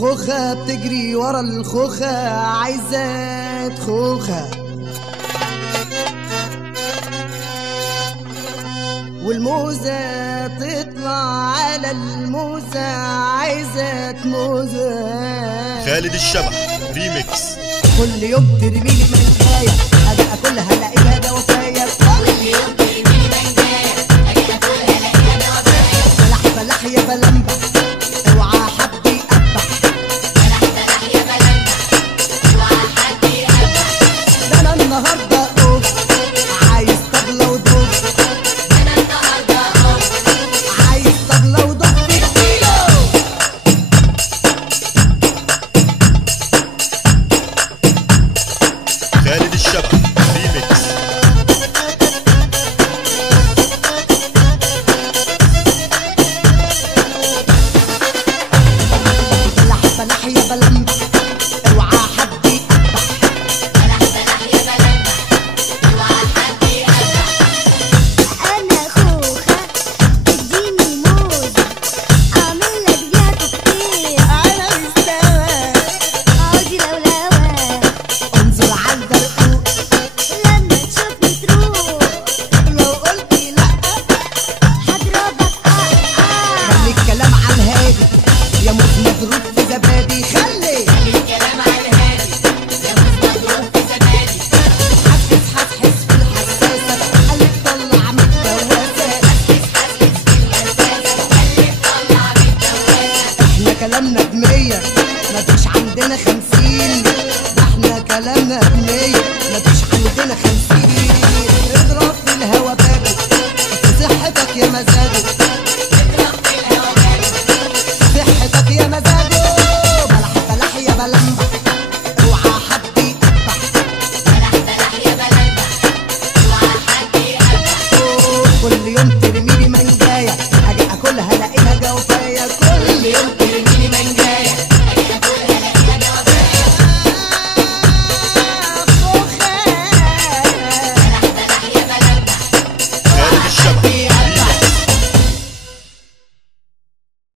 والخوخة بتجري ورا الخوخة عايزة تخوخة، والموزة تطلع على الموزة عايزة موزة. خالد الشبح ريميكس. كل يوم ترميلي منجاية أجي أكلها ألاقيها جوافاية، كل يوم ترميلي منجاية أجي أكلها ألاقيها جوافاية. بلح بلح يا بلمبة اوعى حد يقبح، بلح بلح يا بلمبة اوعى حد يقبح. ده أنا النهاردة أوف عايز طبلة ودوف، ده أنا النهاردة أوف عايز طبلة ودوف كتيرة. خالد الشبح ريميكس. بلح بلح يا بلمبة اوعى حد يقبح، بلح بلح يا بلمبة اوعى حد يقبح. أنا خوخة اديني موزة أعملك بيها كوكتيل على مستوى عودي لولوة انظر على البرقوق لما تشوفني تروح لو قلتي لأ هضربك خلي الكلام على الهادي يا موز مضروب في زبادي، خلي الكلام على الهادي يا موز مضروب في زبادي. حسس حسس في الحساسة قلب طلع من الدواسة، حسس حسس في الحساسة قلب طلع من الدواسة. احنا كلامنا بمية مفيش عندنا 50، ده احنا كلامنا بمية مفيش عندنا 50. اضرب في الهوا بابك في صحتك يا مزاجك، صحتك يا مزاجه. بلح بلح يا بلمبة اوعى حد يقبح، بلح بلح يا بلمبة اوعى حد يقبح. كل يوم ترمي